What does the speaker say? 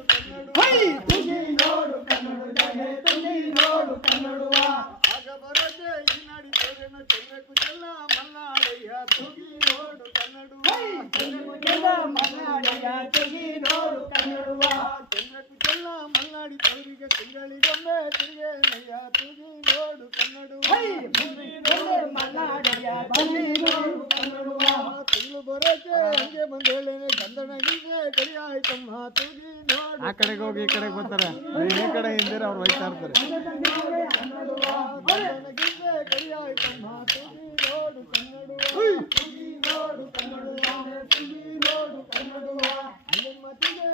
ತುಗಿ ನೋಡು ಕನ್ನಡ ಜಗೆ ತುಗಿ ನೋಡು ಕನ್ನಡುವ ಆಗ ಬರದೆ ಈ ನಾಡಿ ತೋರಣ ಚೆನ್ನಕು ಚೆಲ್ಲ ಮಲ್ನಾಡಯ್ಯ ತುಗಿ ನೋಡು ಕನ್ನಡುವ ಚೆನ್ನಕು ಚೆಲ್ಲ ಮಲ್ನಾಡಯ್ಯ ತುಗಿ ನೋಡು ಕನ್ನಡುವ ಚೆನ್ನಕು ಚೆಲ್ಲ ಮಲ್ನಾಡಿ ತವರಿಗೆ ತಿಂಗಳಿಗೊಮ್ಮೆ ತಿರುಗೇನಯ್ಯ ತುಗಿ ನೋಡು ಕನ್ನಡುವ ಮಲ್ನಾಡಯ್ಯ ತುಗಿ ನೋಡು ಕನ್ನಡುವ ತಿಂಗಳು ಬರೋಕೆ ಹಂಗೆ ಬಂದೇಳೇನೆ ಗಂಧನಗಿಗೆ ಕಡಿ ಆಯ್ತಮ್ಮ ತುಗಿ ನೋಡು ಆ ಕಡೆಗೆ ಹೋಗಿ ಈ ಕಡೆಗೆ ಬರ್ತಾರೆ ಈ ಕಡೆ ಹಿಂದಿರ ಅವ್ರು ಹೋಯ್ತಾ ಇರ್ತಾರೆ ಗಂಧನಗಿಗೆ ಕಡಿ ಆಯ್ತಮ್ಮ ತುಗಿ ನೋಡು ಕನ್ನಡುವ ತುಗಿ ನೋಡು ಕನ್ನಡುವ ತುಗಿ ನೋಡು ಕನ್ನಡುವ ನಿಮ್ಮ ತಿಗೆ